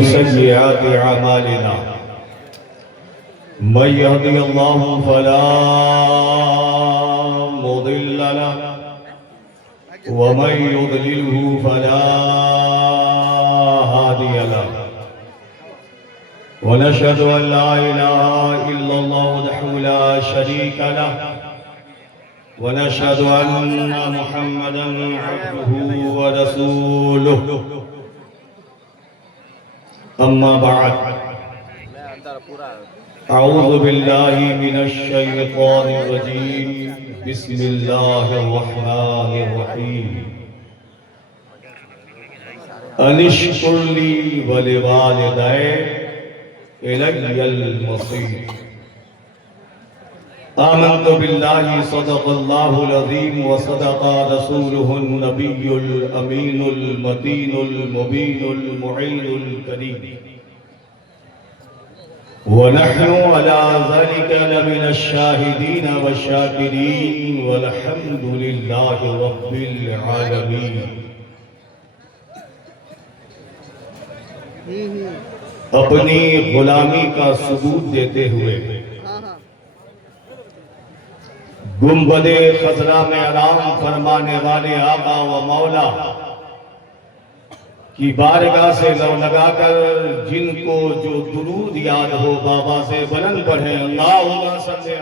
سيئات أعمالنا من يهدي الله فلا مضل له ومن يضلله فلا هادي له ونشهد أن لا إله إلا الله وحده لا شريك له ونشهد أن محمدا عبده ورسوله أما بعد أعوذ بالله من الشيطان الرجيم بسم الله الرحمن الرحيم أن اشكر لي ولوالديك إلي المصير آمنت بالله صدق الله العظيم وصدق رسوله النبي الأمين المتين المبين المعين الكريم ونحن على ذلك لمن الشاهدين والشاكرين والحمد لله رب العالمين اپنی غلامی کا ثبوت دیتے ہوئے گنبد خضرا میں آرام فرمانے والے آقا و مولا کی بارگاہ سے لو لگا کر جن کو جو درود یاد ہو بابا سے بلند پڑھیں اللہم صلی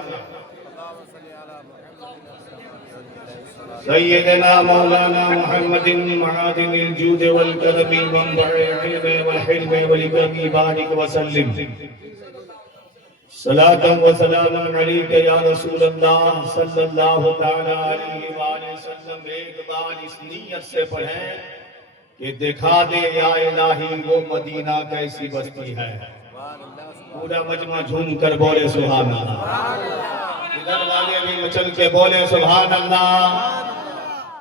سیدنا مولانا محمد معادن الجود والکرم منبع العلم والحلم والحکم بارک وسلم صلاة و سلام علیکہ یا رسول اللہ صلی اللہ تعالی علیہ وآلہ وسلم. ایک بار اس نیت سے پڑھیں کہ دکھا دے یا الہی وہ مدینہ کیسی بستی ہے. پورا مجمع جھوم کر بولے سبحان اللہ. ادھر والے بھی مچل کے بولے سبحان اللہ.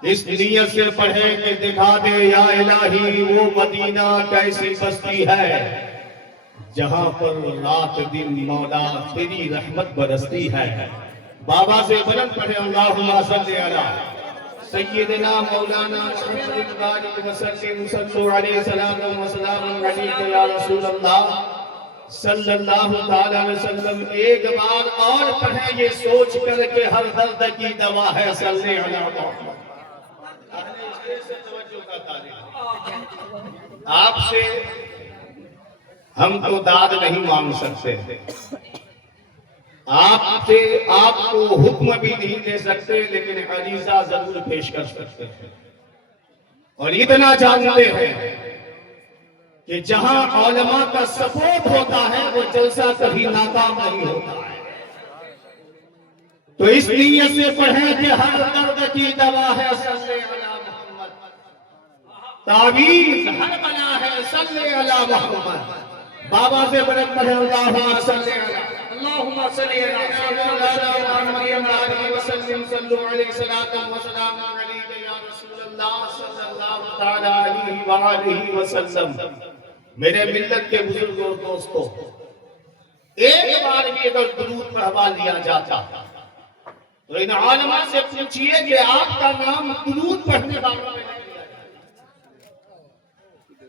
اس نیت سے پڑھیں کہ دکھا دے یا الہی وہ مدینہ کیسی بستی ہے جہاں پر رات دن مولا تیری رحمت برستی ہے. بابا سے بلند پڑھے اللہم صلی علی سیدنا مولانا محمد بارک وسلم صلو علیہ السلام و سلام علیکہ یا رسول اللہ صلی اللہ تعالی علیہ وسلم. ایک بار اور پڑھیں یہ سوچ کر کہ ہر درد کی دوا ہے صلی علی محمد. آپ سے ہم تو داد نہیں مانگ سکتے, آپ کو حکم بھی نہیں دے سکتے, لیکن عریضہ ضرور پیش کر سکتے ہیں. اور اتنا جانتے ہیں کہ جہاں علماء کا سپورٹ ہوتا ہے وہ جلسہ کبھی ناکام نہیں ہوتا ہے. تو اس نیت سے پڑھیں کہ ہر درد کی دوا ہے صلی علی محمد, تعویذ ہر بلا ہے صلی علی محمد. بابا سے بلند پڑھے اللہم صلی علی محمد وسلم صلو علیہ السلام و سلام علیکہ یا رسول اللہ صلی اللہ تعالی علیہ وآلہ وسلم. میرے ملت کے بزرگوں اور دوستوں, ایک بار بھی اگر درود پڑھوا لیا جاتا تو ان علماء سے پوچھئے کہ آپ کا نام درود پڑھنے والوں میں نہیں لیا جاتا.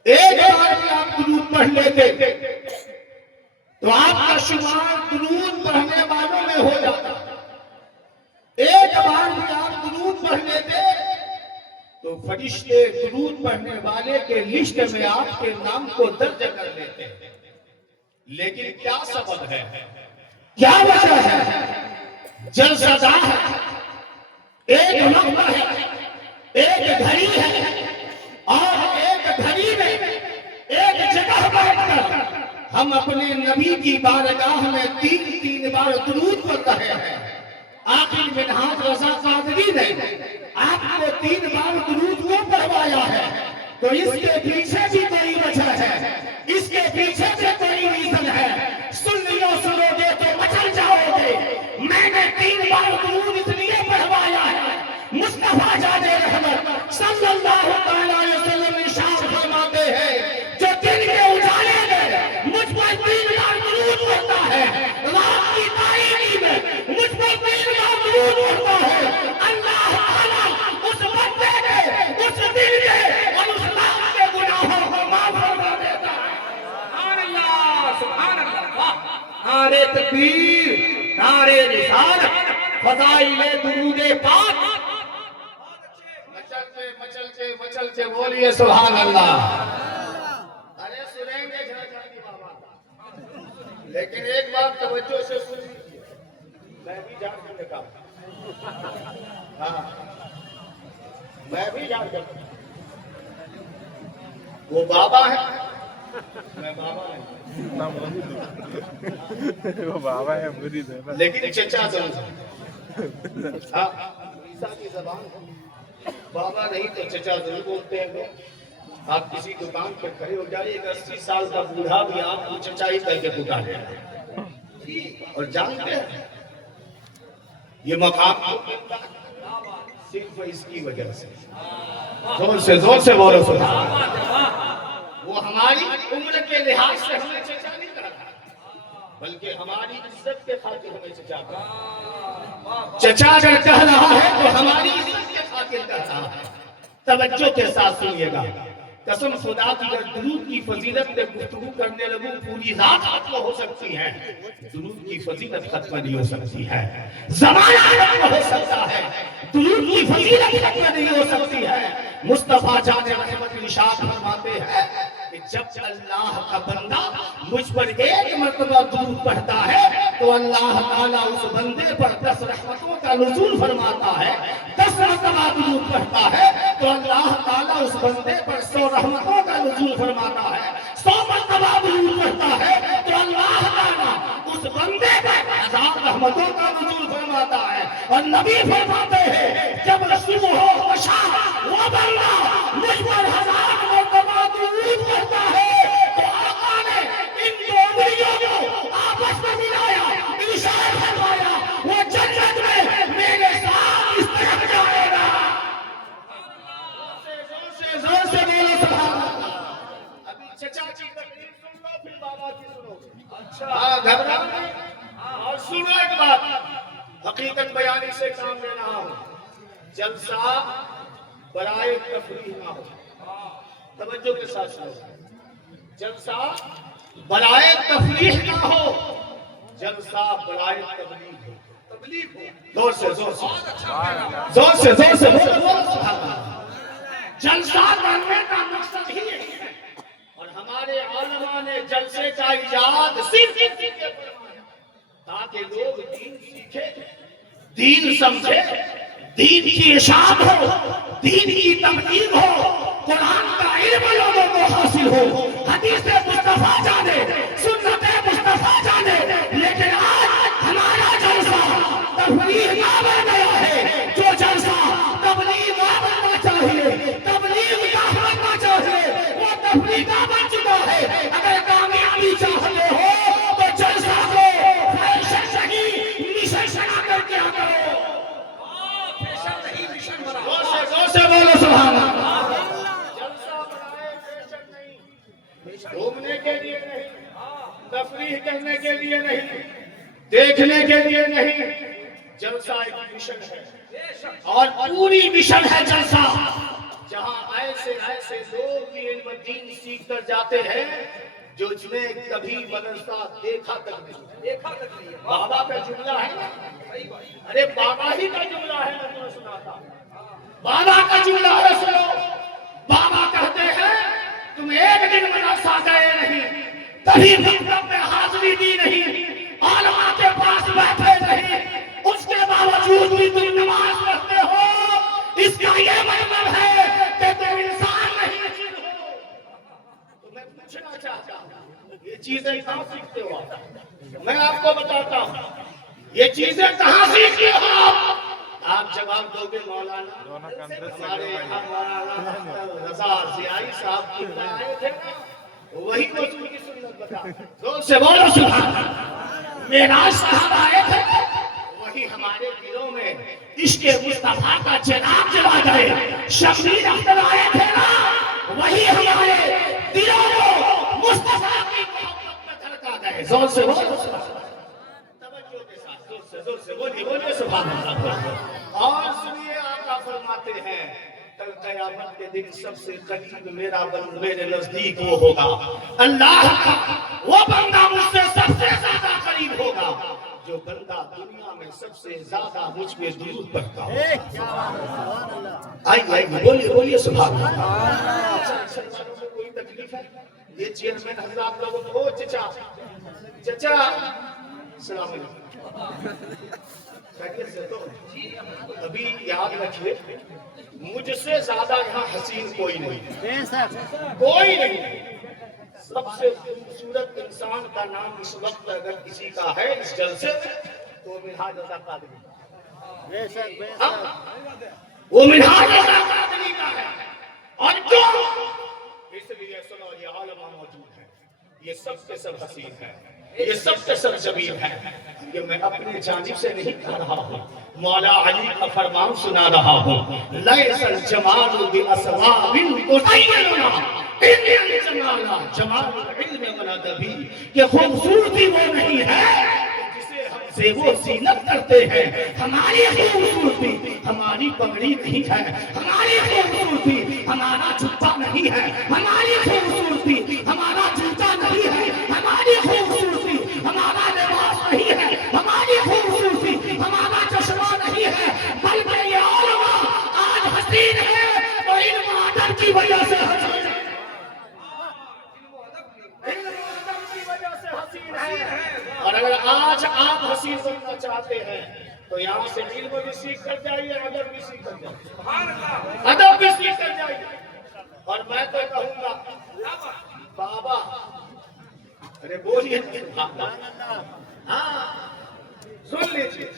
ایک بار بھی آپ درود پڑھ لیتے تو آپ کا شمار درود پڑھنے والوں میں ہو جاتا. ایک بار بھی آپ درود پڑھ لیتے تو فرشتے درود پڑھنے والے کے لسٹ میں آپ کے نام کو درج کر لیتے. لیکن کیا سبب ہے, کیا وجہ ہے؟ جلسہ دار ہے, ایک وقت ہے, ایک گھڑی ہے, اور ایک گھڑی میں ایک جگہ بیٹھ کر ہم اپنے نبی کی بارگاہ میں تین بار درود پڑھ رہے ہیں. آخر منہاج رضا قادری نے آپ کو 3 بار درود کیوں پڑھوایا ہے؟ تو اس کے پیچھے بھی کوئی وجہ ہے, اس کے پیچھے بھی کوئی ریزن ہے. سنو گے تو مچل جاؤ گے. میں نے 3 بار درود اس لیے پڑھوایا ہے, مصطفیٰ جان رحمت صلی اللہ علیہ وسلم ارشاد فرماتے ہیں جو دن کے اجالے میں مجھ پر 3 بار درود پڑھتا ہے, رات کی تاریکی میں مجھ پر 3 بار درود پڑھتا ہے, اللہ تعالیٰ اس بندے کے, اس دن کے اور اس رات کے گناہوں کو معاف فرما دیتا نعرے تکبیر، نعرے رسالت، فضائل درود پاک، مچلتے بولیے سبحان اللہ۔ ارے سنیں گے جھاجھانی بابا، لیکن ایک بات توجہ سے سن لیجیے، میں بھی جان کر لکھا، ہاں میں بھی جان کر، وہ بابا ہے، میں بابا نہیں، وہ بابا ہے مرید ہے، لیکن چچا ضرور، ہاں عیسیٰ کی زبان ہے، بابا نہیں تو چچا ضرور بولتے ہیں لوگ۔ آپ کسی دکان پہ کھڑے ہو جائے، ایک 80 سال کا بوڑھا بھی آپ کو چچا ہی کر کے پکارے، اور جانتے ہیں یہ مقام صرف اس کی وجہ سے، زور سے بولو سبحان اللہ۔ وہ ہماری عمر کے لحاظ سے ہمیں چچا نہیں کرتا، بلکہ ہماری عزت کے خاطر ہمیں چچا کرتا۔ چچا اگر کہہ رہا ہے تو ہماری عزت کے خاطر کہہ رہا ہے۔ توجہ کے ساتھ سنیے گا، قسم خدا کی اگر درود کی فضیلت پہ گفتگو کرنے لگوں پوری رات ختم ہو سکتی ہے، درود کی فضیلت ختم نہیں ہو سکتی ہے، زمانہ ختم ہو سکتا ہے، درود کی فضیلت ختم نہیں ہو سکتی ہے۔ مصطفیٰ جان رحمت ارشاد فرماتے ہیں کہ جب اللہ کا بندہ مجھ پر ایک مرتبہ درود پڑھتا ہے تو اللہ تعالیٰ اس بندے پر 10 رحمتوں کا نزول فرماتا ہے، 10 مرتبہ درود پڑھتا ہے تو اللہ تعالیٰ اس بندے پر 100 رحمتوں کا نزول فرماتا ہے، 100 مرتبہ درود پڑھتا ہے تو اللہ تعالیٰ اس بندے پر 1000 رحمتوں کا نزول فرماتا ہے۔ اور نبی فرماتے ہیں جب صبح ہو شام وہ بندہ مجھ پر 1000 مرتبہ درود پڑھتا ہے تو آقا نے ان دو انگلیوں کو آپس میں ملایا، ارشاد فرمایا وہ جنت میں میرے ساتھ اس طرح جائے گا۔ زور سے بولو سبحان اللہ۔ ابھی چچا کی تقریر سن لو پھر بابا کی سنو، اچھا گھبراؤ نہیں، اور سنو ایک بات، حقیقت بیانی سے کام لینا ہو، جلسہ برائے تفریح نہ ہو، توجہ کے ساتھ سنو، جلسہ برائے تفریح نہ ہو، جلسہ برائے تبلیغ ہو، تبلیغ ہو، زور سے زور سے بولو سبحان اللہ۔ جلسہ کرنے کا مقصد ہی یہی ہے، اور ہمارے علماء نے جلسے کا ایجاد صرف تاکہ لوگ دین سیکھے، دین سمجھے، دین کی اشاعت ہو، دین کی تبلیغ ہو، قرآن کا علم لوگوں کو حاصل ہو، حدیث مصطفیٰ جانے، سنت مصطفیٰ جانے۔ لیکن آج ہمارا جلسہ تفریح نہ بن گیا ہے، جو جلسہ تبلیغ نہ بننا چاہیے، تبلیغ نہ بننا چاہیے، وہ تفریح نہ بن چکا ہے۔ اگر کامیابی چاہتے ہو تو جلسہ کو فیشن نہیں مشن بنا کر کیا کرو، زور سے بولو سبحان اللہ۔ جلسہ برائے فیشن نہیں، گھومنے کے لیے نہیں، تفریح کرنے کے لیے نہیں، دیکھنے کے لیے نہیں، جلسہ ایک مشن ہے، اور پوری مشن ہے جلسہ، جہاں ایسے ایسے لوگ بھی علم دین سیکھ کر جاتے ہیں جو جنہیں کبھی مدرسہ دیکھا تک نہیں۔ بابا کا جملہ ہے نا، ارے بابا ہی کا جملہ ہے، میں تمہیں سناتا ہوں، بابا کا جملہ ہے، سنو۔ بابا کہتے ہیں تم ایک دن مدرسہ گئے نہیں، کبھی مکتب میں حاضری دی نہیں، علماء کے پاس بیٹھے نہیں، اس کے باوجود بھی تم نماز پڑھتے ہو، اس کا یہ مطلب ہے کہ تم انسان نہیں جن ہو۔ تو میں پوچھنا چاہتا ہوں یہ چیزیں کہاں سیکھتے ہو آپ؟ میں آپ کو بتاتا ہوں یہ چیزیں کہاں سیکھتے ہو آپ جواب دو گے مولانا ہمارے یہاں مولانا رضا ضیائی صاحب کی آئے تھے وہی حضور کی سنت بتا، زور سے بولو سبحان اللہ۔ معراج صاحب آئے تھے وہی ہمارے دلوں میں عشق مصطفیٰ کا چراغ جلا گئے، شبیر اختر آئے تھے نا وہی ہمارے دلوں کو مصطفیٰ کی محبت میں دھڑکا گئے، زور سے بولو سبحان اللہ۔ توجہ کے ساتھ زور سے بولیے سبحان اللہ۔ اور سنیے آقا فرماتے ہیں کل قیامت کے دن سب سے قریب میرا بندہ میرے نزدیک وہ ہوگا، اللہ کا وہ بندہ مجھ سے سب سے زیادہ قریب ہوگا۔ میں سب سے زیادہ مجھ پہ درود پڑھتا ہوں. آئیے بولیے بولیے سبحان اللہ. کوئی تکلیف ہے؟ یہ چیئرمین حضرات لوگوں کو چچا چچا السلام علیکم. خیریت سے تو ابھی یاد رکھیے مجھ سے زیادہ یہاں حسین کوئی نہیں، کوئی نہیں. سب سے خوبصورت انسان کا نام اس وقت اگر کسی کا ہے اس جلسے میں تو منہاج رضا قادری. وہ منہاج رضا قادری کا ہے. اور کیوں؟ اس لیے سنو یہ عالمہ موجود ہے، یہ سب کے سب حسین ہے، یہ سب کے سب جمیل ہے. یہ میں اپنے جانب سے نہیں کہہ رہا ہوں، مولا علی کا فرمان سنا رہا ہوں. لیس الجمال باسواب تزیننا جمال العلم والادبی. یہ خوبصورتی وہ نہیں ہے جسے ہم سے وہ زینت کرتے ہیں. ہماری خوبصورتی ہماری پگڑی نہیں ہے، ہماری خوبصورتی ہمارا جوتا نہیں ہے، ہماری خوبصورتی ہمارا جوتا نہیں ہے، ہماری خوبصورتی ہمارا لباس نہیں ہے، ہماری خوبصورتی ہمارا چشمہ نہیں ہے، بلکہ یہ علماء آج حسین ہے تو علم و ادب کی وجہ سے حسین ہے. اور اگر آج آپ حسین بننا چاہتے ہیں تو یہاں سے علم بھی سیکھ کر جائیے، ادب بھی سیکھ کر جائیے، ادب بھی سیکھ کر جائیے. اور میں تو کہوں گا بابا، ارے بولیے ہاں سن لیجیے،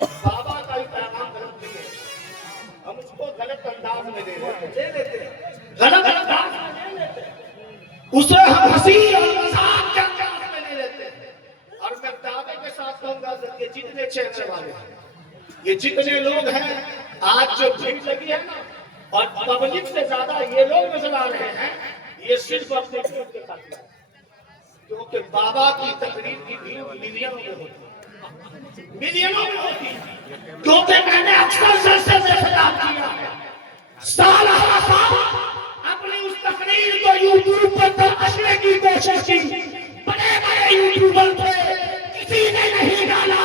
بابا کا ہی پیغام غلط نہیں ہے. ہم اس کو غلط انداز میں لے لیتے ہیں، غلط انداز میں لے لیتے ہیں، اسے ہم حسین اور مذاق کے انداز میں لے لیتے ہیں. اور میں دعوے کے ساتھ کہوں گا کہ یہ جتنے چہرے والے ہیں، یہ جتنے لوگ ہیں آج جو بھیڑ لگی ہے نا، اور پبلک سے زیادہ یہ لوگ نظر آ رہے ہیں، یہ صرف اپنے جھوٹ کے ساتھ ہیں. کیونکہ بابا کی تقریر کی بھیڑ ملینوں میں ہوتی ہے، ملینوں میں ہوتی ہے. کیونکہ میں نے اکثر جلسے میں خطاب کیا ہے، سالہ سال اپنی اس تقریر کو یوٹیوب پر تراشنے کی کوشش کی. بڑے بڑے یوٹیوبر تھے، کسی نے نہیں ڈالا.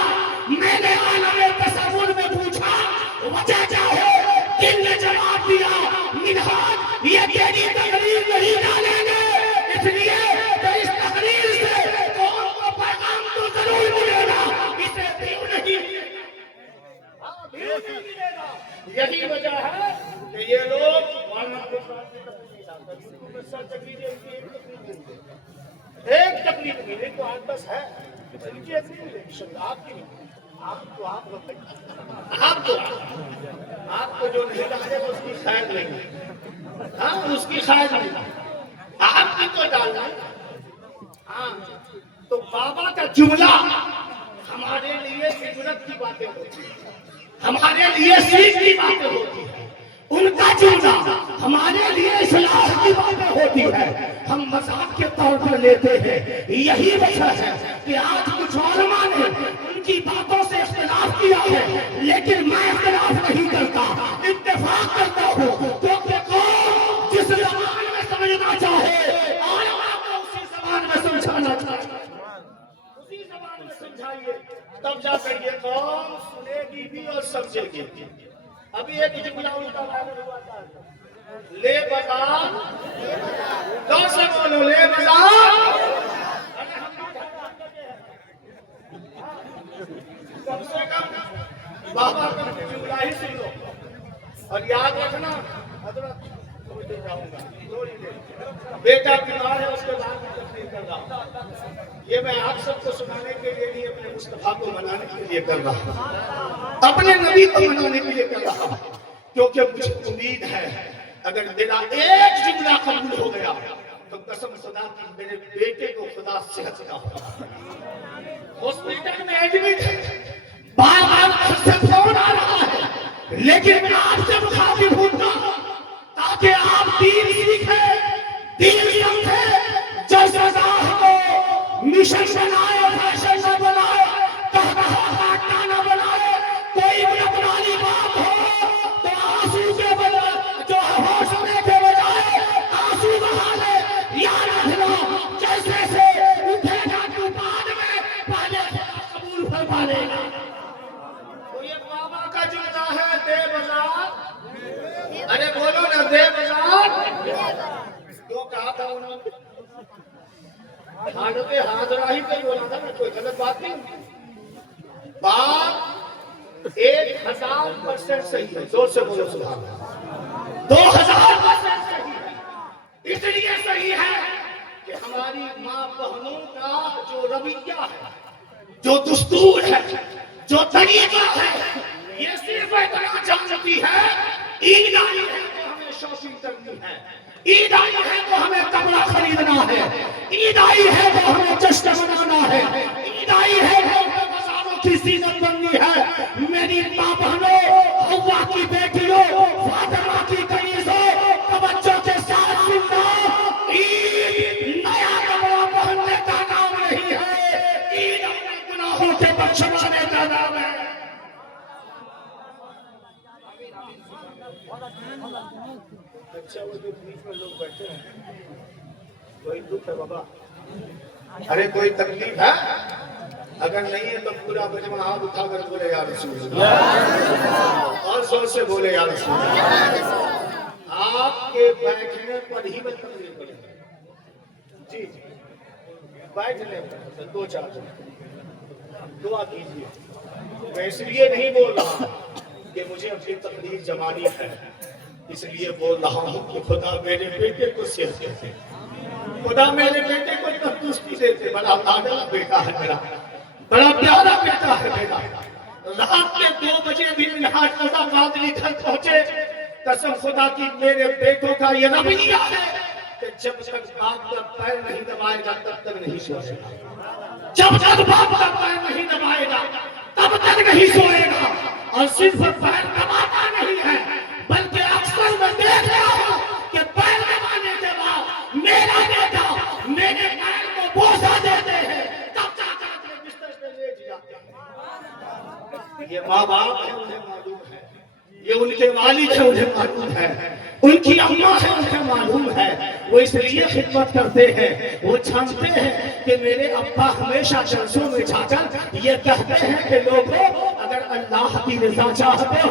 میں نے عالم تصور میں پوچھا وجہ کیا ہے، دل نے جواب دیا منہاج یہ تیری تقریر نہیں ڈالیں گے، اس لیے تو اس تقریر سے قوم کو پیغام تو ضرور ملے گا، اسے دیو نہیں ملے گا. یہی وجہ ہے کہ یہ لوگ ایک تکلیف ملے تو آج بس ہے، آپ کو جو نہیں ڈالے اس کی خیر نہیں، ہاں اس کی خیر نہیں، آپ کی تو ڈالنا. ہاں تو بابا کا جملہ ہمارے لیے عبرت کی باتیں ہوتی ہیں، ہمارے لیے سیکھ کی باتیں ہوتی ہیں. ان کا جملہ ہمارے لیے اصلاح کی باتیں ہوتی ہے، ہم مذاق کے طور پر لیتے ہیں. یہی وجہ ہے کہ آج کچھ علماء نے ان کی باتوں سے اختلاف کیا ہے، لیکن میں اختلاف نہیں کرتا، اتفاق کرتا ہوں. کیونکہ قوم جس زبان میں سمجھنا چاہے علماء کو اسی زبان میں سمجھانا چاہیے، اسی زبان میں سمجھائیے، تب جا کر یہ قوم سنے گی بھی اور سمجھے گی. ابھی ایک جملہ الٹا وائرل ہوا تھا، لے بازار کون سے بولو، لے بازار. کم سے کم بابا کا جملہ ہی سن لو. اور یاد رکھنا حضرت جاؤں گا، بیٹا بیمار ہے اس کے بعد میں تقریر کر رہا ہوں. یہ میں آپ سب کو سنانے کے لیے نہیں، اپنے مصطفیٰ کو منانے کے لیے کر رہا ہوں، اپنے نبی کو منانے کے لیے کر رہا ہوں. کیونکہ مجھے امید ہے اگر میرا ایک جملہ قبول ہو گیا تو قسم خدا کی میرے بیٹے کو خدا صحت عطا ہوگا. ہاسپٹل میں ایڈمٹ ہے، بار بار گھر سے فون آ رہا ہے، لیکن میں آپ سے مخاطب ہوں تاکہ آپ دین سیکھیں، دین سمجھیں. جیسے راہ کو مشن بنائے، فیشن نہ بنائے، کاٹنا نہ بنائے. کوئی بھی اپنی بات ہو تو آنسو کے بجائے، جو حوصلے کے بجائے آنسو بہا لے. یاد رکھنا جیسے سے اٹھے گا تو بعد میں پہلے خدا قبول فرما لے گا. حالت حاضرہ ہی پہ بولا تھا نا، کوئی غلط بات نہیں. بات 1000% صحیح ہے. زور سے بولو سبحان اللہ. 2000% صحیح ہے. اس لیے صحیح ہے کہ ہماری ماں بہنوں کا جو رویہ ہے، جو دستور ہے، جو طریقہ ہے، یہ صرف اتنا جانتی ہے عید آئی ہے تو ہمیں شاپنگ کرنی ہے، عید آئی ہے تو ہمیں کپڑا خریدنا ہے، عید آئی ہے تو ہمیں جشن منانا ہے، عید آئی ہے تو ہمیں بازاروں کی زینت بننی ہے. میری ماں بہنوں، حوا کی بیٹیوں، فاطمہ کی کنیزوں، توجہ کے ساتھ سننا. عید نیا کپڑا پہننے کا نام نہیں ہے، عید اپنے گناہوں کے بخشوانے کا نام ہے. اچھا وہ جو بیچ میں لوگ بیٹھے ہیں، کوئی دکھ ہے بابا؟ ارے کوئی تکلیف ہے؟ اگر نہیں ہے تو پورا مجمع ہاتھ اٹھا کر بولے یا رسول اللہ، اور زور سے بولے یا رسول اللہ. آپ کے بیٹھنے پر ہی میں تکلیف پڑے گی. جی جی بیٹھنے پر 2-4 دعا کیجیے. میں اس لیے نہیں بول رہا کہ مجھے اپنی تقریر جمانی ہے، اس لیے بول رہا ہوں کہ خدا میرے بیٹے کو صحت دے، خدا میرے بیٹے کو تندرستی دیتے. بڑا لاڈلا بیٹا ہے میرا، بڑا پیارا بیٹا ہے میرا. رات کے 2 بجے بھی نہاٹ رضا قادری گھر پہنچے. قسم خدا کی میرے بیٹوں کا یہ رویہ ہے کہ جب تک باپ کا پیر نہیں دبائے گا تب تک نہیں سوئے گا. جب تک باپ کا پیر نہیں دبائے گا تب تک نہیں سوئے گا. اور صرف پیر دباتا نہیں ہے بلکہ اکثر میں دیکھ رہا ہوں کہ پیر دبانے کے بعد میرا بیٹا میرے پیر کو بوسہ دیتے ہیں تب جا کر اپنے بستر پہ لیٹ جاتے ہیں. یہ ماں باپ ہے، انہیں معلوم ہے. یہ ان کے والد ہیں، انہیں معلوم ہے. ان کی اماں ہے، انہیں معلوم ہے. وہ اس لیے خدمت کرتے ہیں. وہ جانتے ہیں کہ میرے ابا ہمیشہ جلسوں میں جا کر یہ کہتے ہیں کہ لوگوں اگر اللہ کی رضا چاہتے ہو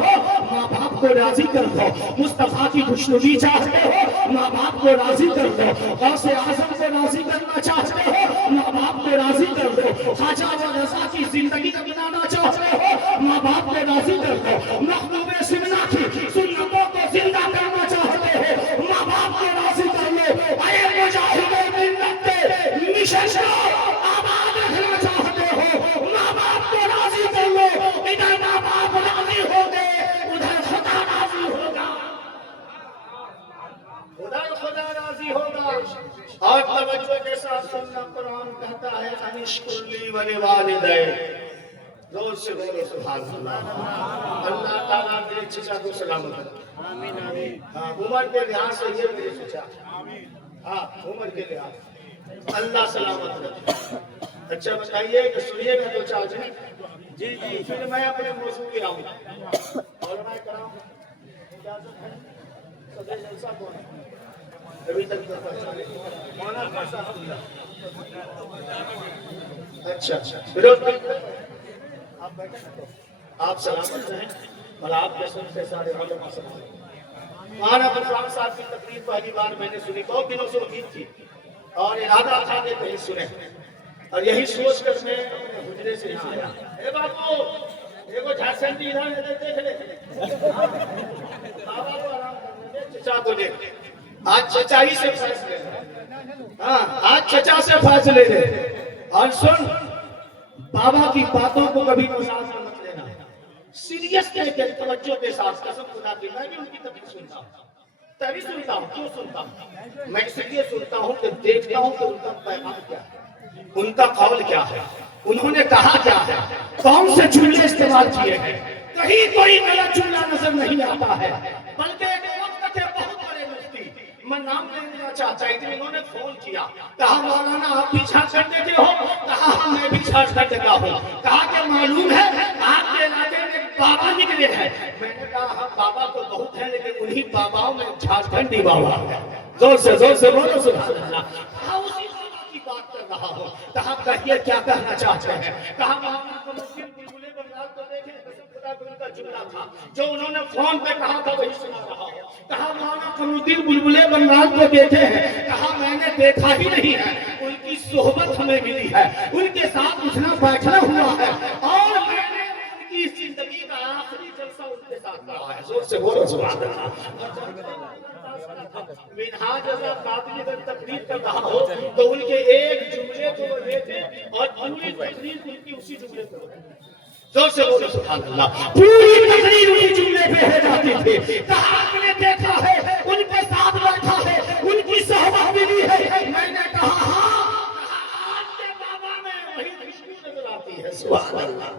ماں باپ کو راضی کر دو، مصطفیٰ کی خوشنودی چاہتے ہو ماں باپ کو راضی کر دو، غوث اعظم کو راضی کرنا چاہتے ہو ماں باپ کو راضی کر دو، خواجہ رضا کی زندگی بنانا چاہتے ہو ماں باپ کو راضی کر دو، مخدوم سمنا کی سنتوں کو زندہ کرنا چاہتے ہو ماں باپ کو راضی کر لو. اے مجاہد ملت کے مشن کو آباد رکھنا چاہتے ہو ماں باپ کو راضی کر لو. ادھر ماں باپ راضی ہوں گے ادھر خدا راضی ہوگا، ادھر خدا راضی ہوگا. اور توجہ کے ساتھ سننا. قرآن کہتا ہے انشکر لی ولوالدیک. زور سے بولو سبحان اللہ. اللہ تعالیٰ میرے چچا کو سلامت رکھے. آمین آمین. ہاں عمر کے لحاظ سے یہ میرے چچا، ہاں عمر کے لحاظ سے اللہ سلامت رکھے. اچھا بتائیے کہ سنیے گا 2-4 جی جی. پھر میں اپنے موضوع پہ آؤں. علماء کرام اجازت ہے؟ صدر جلسہ کون ہے؟ ابھی تک تو پہچانے مولانا پرسا. اچھا فیروز آپ بیٹھے نا، آپ سلامت رہیں اور آپ کے سن سے سارے علماء سلامت رہیں. مولانا فرقان صاحب کی تقریر پہلی بار میں نے سنی، 2 دنوں سے امید تھی اور ارادہ تھا کہ کہیں سنیں، اور یہی سوچ کر میں اپنے حجرے سے یہاں آیا. اے بابو دیکھو جھارکھنڈ کی ادھر دیکھ لے بابا کو آرام کرنے دے، چچا کو دیکھ. آج چچا ہی سے فیصلے لے. ہاں آج چچا سے فیصلے لے. اور سن، بابا کی باتوں کو کبھی مذاق میں مت لینا، سیریس کے توجہ کے ساتھ. قسم خدا کی میں بھی ان کی تقریر سنتا ہوں، تبھی سنتا ہوں. کیوں سنتا ہوں؟ میں اس لیے سنتا ہوں کہ دیکھتا ہوں کہ ان کا پیغام کیا ہے، ان کا قول کیا ہے، انہوں نے کہا کیا ہے، کون سے جملے استعمال کیے ہیں. کہیں کوئی غلط جملہ نظر نہیں آتا ہے. بلکہ ایک وقت تھے بہت بڑے مفتی، میں نام لینا چاہتا ہوں، انہوں نے فون کیا، کہا مولانا آپ بھی جھارکھنڈ دیتے ہو؟ کہا ہاں میں بھی جھارکھنڈ کا ہوں. کہا کہ معلوم ہے آپ کے علاقے میں بابا نکلے ہیں. میں نے کہا ہاں بابا تو بہت ہے لیکن انہی باباؤں میں جھارکھنڈی بابا ہے. زور سے بولو سبحان اللہ. کہا اسی بابا کی بات کر رہا ہوں. کہا کہیے کیا کہنا چاہتے ہیں. کہا مولانا قمرالدین بلبلِ بنگال کو دیکھیں، ان کا جملہ تھا جو انہوں نے فون پہ کہا تھا وہی سنا رہا ہوں. کہا مولانا قمرالدین بلبلِ بنگال کو دیکھے ہیں. کہا میں نے دیکھا ہی نہیں ہے، ان کی صحبت ملی ہے، ان کے ساتھ اٹھنا بیٹھنا ہوا ہے، اور میں نے ان کی زندگی کا آخری جلسہ ان کے ساتھ پڑھا ہے۔ زور سے بولو سبحان اللہ۔ منہاج اگر قاضی اگر تقریر کر رہا ہو تو ان کے ایک جملے کو لیتے اور پوری تقریر ان کی اسی جملے کو، زور سے بولو سبحان اللہ، پوری تقریر اسی جملے پہ ہو جاتی تھی۔ کہا آپ نے دیکھا ہے، ان کے ساتھ بیٹھا ہے، ان کی صحبت ملی ہے، میں نے کہا ہاں، آپ کے بابا میں وہی خوشبو نظر آتی ہے، سبحان اللہ،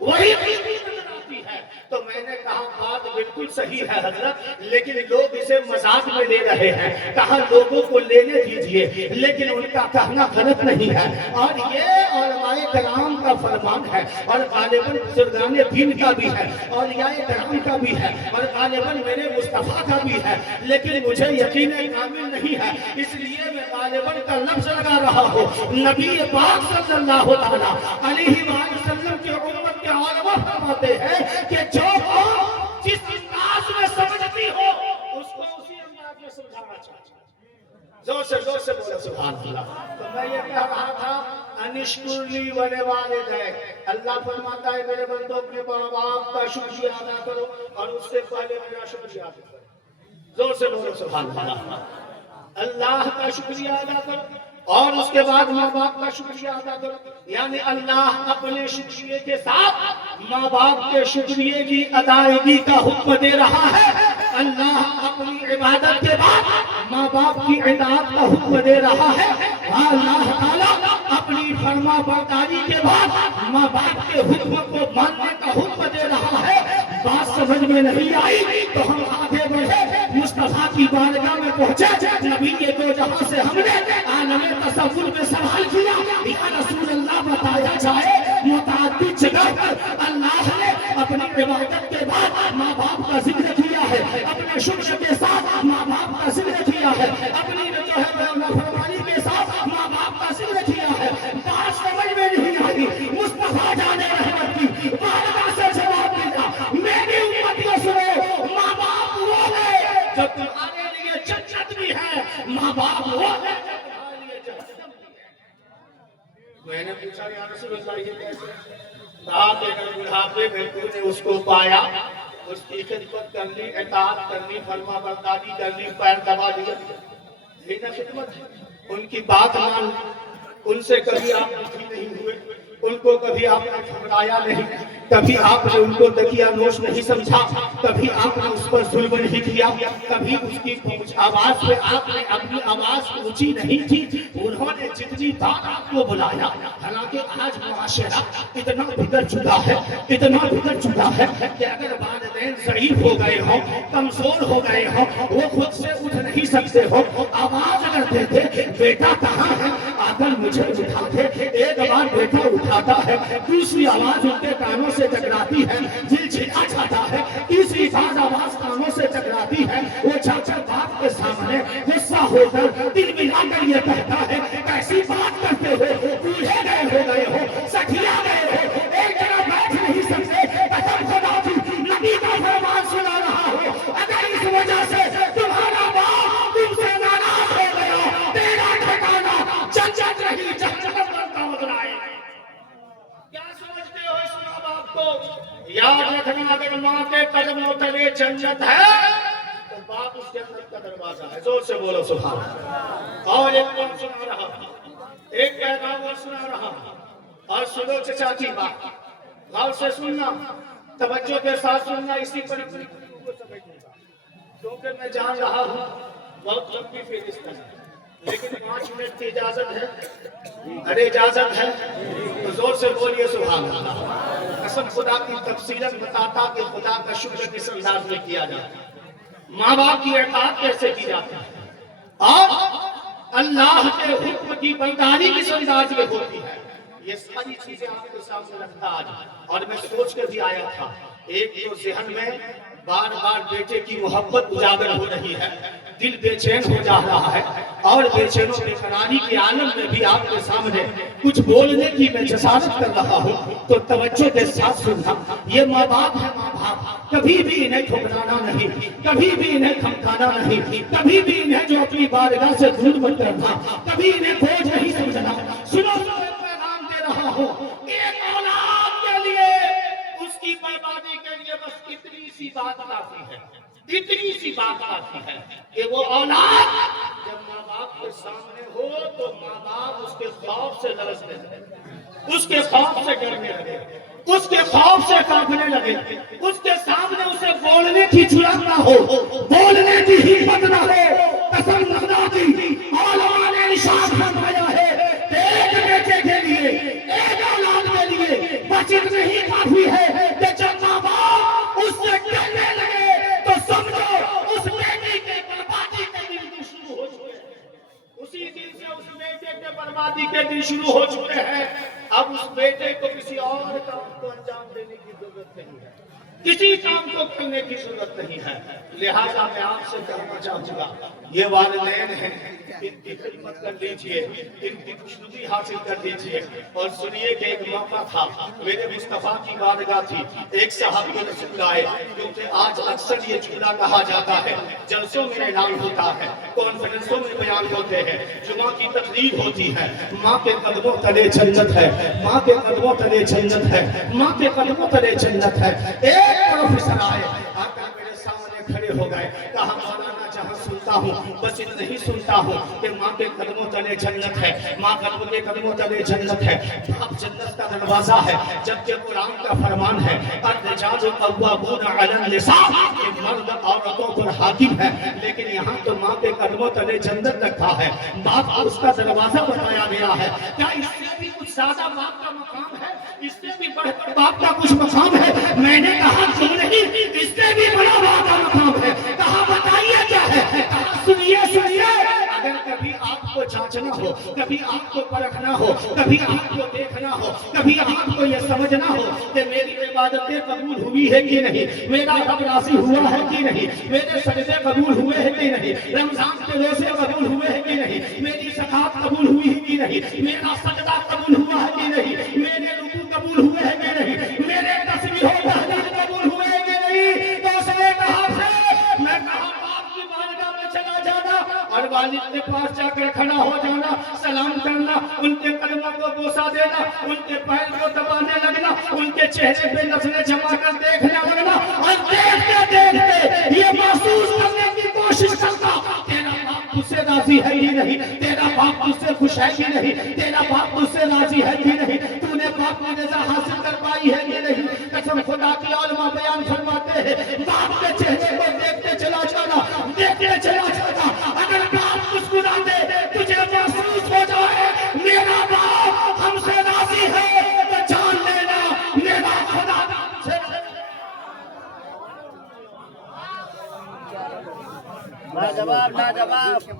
وہی خوشبو نظر آتی ہے۔ تو میں نے کہا بات بالکل صحیح ہے حضرت، لیکن لوگ اسے مذاق میں لے رہے ہیں، کہا لوگوں کو لینے دیجئے، لیکن ان کا کہنا غلط نہیں ہے، اور یہ علماء کرام کا فرمان ہے، اور غالباً بزرگان دین کا بھی ہے، اولیاء کرام کا بھی ہے، اور غالباً میرے مصطفیٰ کا بھی ہے، لیکن مجھے یقین کامل نہیں ہے، اس لیے میں غالباً کا لفظ لگا رہا ہوں۔ نبی پاک صلی اللہ تعالیٰ علیہ وسلم کی امت کے علماء فرماتے ہیں کہ جو قوم جس انداز میں سمجھتی ہو اس کو اسی انداز میں سمجھانا چاہیے۔ زور سے بولو سبحان اللہ۔ تو میں یہ کہہ رہا تھا انشکر لی ولوالدیک، اللہ فرماتا ہے میرے بندوں اپنے ماں باپ کا شکریہ ادا کرو اور اس سے پہلے میرا شکریہ ادا کرو۔ زور سے بولو سبحان اللہ۔ اللہ کا شکریہ ادا کرو اور اس کے بعد ماں باپ کا شکریہ ادا کرو، یعنی اللہ اپنے شکریہ کے ساتھ ماں باپ کے شکریہ کی ادائیگی کا حکم دے رہا ہے۔ اللہ اپنی عبادت کے بعد ماں باپ کی اطاعت کا حکم دے رہا ہے۔ اللہ تعالیٰ اپنی فرما برداری کے بعد ماں باپ کے حکم کو ماننے کا حکم دے رہا ہے۔ بات سمجھ میں نہیں آئی تو ہم آگے بڑھے، مصطفیٰ کی بارگاہ میں پہنچے، نبی کے دو جہاں سے ہم نے عالم تصور میں سوال کیا، یا رسول اللہ بتایا جائے متعدد جگہ پر اللہ نے اپنی عبادت کے بعد ماں باپ کا ذکر کیا ہے، اپنے شکر کے ساتھ ماں باپ کا ذکر کیا ہے، اپنی جو ہے نافرمانی کے ساتھ ماں باپ کا ذکر کیا ہے۔ بات سمجھ میں نہیں آئی، مصطفیٰ جان رحمت کی بارگاہ سے جواب دیا، میری امتیوں سنو، ماں باپ وہ ہے جو تمہارے لیے جنت بھی ہے، ماں باپ وہ ہے جو تمہارے لیے جہنم بھی ہے۔ میں نے پوچھا یا رسول اللہ یہ کیسے؟ کہا کہ اگر بڑھاپے میں تو نے اس کو پایا، اس کی خدمت کرنی، اطاعت کرنی، فرما برداری کرنی، پیر دبا دیا، یہ نہ خدمت ہے۔ ان کی بات مان، ان سے کبھی آپ دکھی نہیں ہوئے، ان کو کبھی آپ نے گھبرایا نہیں، کبھی آپ نے ان کو دکیا نوش نہیں سمجھا، کبھی آپ نے اس پر ظلم نہیں کیا، کبھی اس کی آواز پہ آپ نے اپنی آواز اونچی نہیں کی۔ انہوں نے جتنی بار آپ کو بلایا، حالانکہ آج معاشرہ اتنا بگڑ چکا ہے، اتنا بگڑ چکا ہے کہ اگر والدین ضعیف ہو گئے ہوں، کمزور ہو گئے ہوں، وہ خود سے اٹھ نہیں سکتے ہو، آواز کرتے تھے بیٹا کہاں ہے، آ کر مجھے اٹھا دے۔ ایک بار بیٹا اٹھاتا ہے، دوسری آواز ان کے کانوں سے ٹکراتی ہے، دل چھلا جاتا ہے، تیسری بار آواز کانوں سے ٹکراتی ہے، وہ چاچا باپ کے سامنے غصہ ہو کر دل ملا کر یہ کہتا ہے کیسی بات کرتے ہو، بوڑھے گئے ہو گئے ہو، سٹھیا گئے ہو، ایک جگہ بیٹھ نہیں سکتے، قسم خدا کی نبی کا فرمان سنا رہا ہو، اگر اس وجہ سے تمہارا باپ تم سے ناراض ہو گیا، تیرا ٹھکانہ جنت نہیں جہنم کا دامن آئے۔ کیا سمجھتے ہو اس ماں باپ کو؟ یاد رکھنا اگر ماں کے قدموں تلے جنت ہے تو باپ اس جنت کا دروازہ ہے۔ زور سے بولو سبحان اللہ۔ اور ایک بات سنا رہا، ایک پیغام اور سنا رہا، اور سنو چچا کی بات، غور سے سننا، توجہ کے ساتھ سننا، اسی پر اپنی گفتگو کو سمجھنے کا، کیونکہ میں جان رہا ہوں بہت لمبی فہرست ہے، لیکن 5 منٹ کی اجازت ہے؟ ارے اجازت ہے تو زور سے بولیے سبحان اللہ۔ قسم خدا کی تفصیلاً بتاتا کہ خدا کا شکر کس انداز میں کیا جاتا ہے، ماں باپ کی اطاعت کیسے کی جاتی ہے، اور اللہ کے حکم کی برداری کس انداز میں ہوتی ہے، یہ ساری چیزیں آپ کے سامنے رکھتا آج، اور میں سوچ کے بھی آیا تھا۔ ایک تو ذہن میں بار بار بیٹے کی محبت اجاگر ہو رہی ہے، دل بے چین ہو جا رہا ہے، اور بے چین و بے قراری کے عالم میں بھی آپ کے سامنے کچھ بولنے کی میں جسارت کر رہا ہوں، تو توجہ کے ساتھ سننا۔ یہ ماں باپ ہے، ماں باپ کبھی بھی انہیں ٹھکرانا نہیں، کبھی بھی انہیں دھمکانا نہیں، کبھی بھی انہیں جو اپنی بارگاہ سے دور مت کرنا، کبھی انہیں بوجھ نہیں سمجھنا۔ سنو اتنی سی بات آتی ہے کہ وہ اولاد جب ماں باپ کے سامنے ہو تو ماں باپ اس کے خوف سے لرزنے لگے، اس کے خوف سے ڈرنے لگے، اس کے خوف سے کانپنے لگے، اس کے سامنے اسے بولنے کی جرأت نہ ہو، بولنے کی ہمت نہ ہو۔ قسم خدا کی علماء نے ارشاد فرمایا ہے کہ ایک بیٹے کے لیے، ایک اولاد کے لیے بس اتنا ہی کافی ہے کہ جب ماں باپ اس سے ڈرنے لگے تو سمجھو اس بیٹے کے بربادی کے دن شروع ہو چکے ہیں۔ اسی دن سے اس بیٹے کے بربادی کے دن شروع ہو چکے ہیں۔ اب اس بیٹے کو کسی اور کام کو انجام دینے کی ضرورت نہیں ہے، کسی کام کو کرنے کی ضرورت نہیں ہے۔ لہذا میں آپ سے کہنا چاہوں گا، یہ والدین ہیں، ان کی خدمت کر لیجئے، ان کی خوشنودی حاصل کر لیجئے۔ اور سنیے کہ ایک موقع تھا، میرے مصطفیٰ کی بارگاہ تھی، ایک صحابی رسول آئے، کیونکہ آج اکثر یہ چولہا کہا جاتا ہے، جلسوں میں اعلان ہوتا ہے، کانفرنسوں میں بیان ہوتے ہیں، جمعہ کی تقریر ہوتی ہے، ماں کے قدموں تلے جنت ہے، ماں کے قدموں تلے جنت ہے، ماں کے قدموں تلے جنت ہے۔ ایک پروفیسر آئے، آ کر میرے سامنے کھڑے ہو گئے، کہا مولانا جہاں سنتا ہوں بس اتنا ہی سنتا ہوں کہ ماں کے قدموں تلے جنت ہے، ماں قدموں کے قدموں تلے جنت ہے، باپ جنت کا دروازہ ہے، جبکہ قرآن کا فرمان ہے الرجال قوامون علی النساء، کہ مرد عورتوں پر حاکم ہے، لیکن یہاں تو ماں کے قدموں تلے جنت رکھا ہے، باپ اس کا دروازہ بتایا گیا ہے۔ کیا اس سے بھی کچھ زیادہ باپ کا مقام ہے؟ اس سے بھی بڑھ کر باپ کا کچھ مقام ہے؟ میں نے کہا کیوں نہیں، اس سے بھی بڑا باپ کا مقام ہے۔ کہا بتائیے کیا ہے؟ کہا سنیے سنیے، اگر کبھی آپ کو جانچنا ہو، کبھی آپ کو پرکھنا ہو، کبھی آپ کو دیکھنا ہو، کبھی آپ کو یہ سمجھنا ہو کہ میری عبادتیں قبول ہوئی ہے کہ نہیں، میرا رب راضی ہوا ہے کہ نہیں، میرے سجدے قبول ہوئے ہیں کہ نہیں، رمضان کے روزے قبول ہوئے ہیں کہ نہیں، میری زکات قبول ہوئی ہے کہ نہیں، میرا سجدہ قبول ہوا ہے کہ نہیں، میرے رکوع قبول ہوئے ہیں کہ نہیں، میرے تسبیح و تحلیل قبول ہوئے ہیں کہ نہیں، تو اس نے کہا سے میں کہا باپ کی بارگاہ میں چلا جانا اور والد کے پاس جا کر کھڑا ہو جانا، سلام کرنا، ان کے قدموں کو بوسہ دینا، ان کے پیر کو دبانے لگنا، ان کے چہرے پہ نظریں جما کر دیکھنے لگنا، اور دیکھتے دیکھتے یہ محسوس کرنے کی کوشش کرتا تیرا باپ تجھ سے راضی ہے کہ نہیں، تیرا باپ تجھ سے خوش ہے کہ نہیں، تیرا باپ تجھ سے راضی ہے کہ نہیں، تو نے باپ کی رضا حاصل کر پائی ہے کہ نہیں۔ قسم خدا کی علماء بیان فرماتے ہیں باپ کے چہرے کو دیکھتے چلا جانا، دیکھتے چلا جانا، اگر باپ مسکرا دے تجھے محسوس ہو جائے میرا باپ ہم سے راضی ہے، تو جان لینا میرا خدا ہم سے لاجواب لاجواب کیا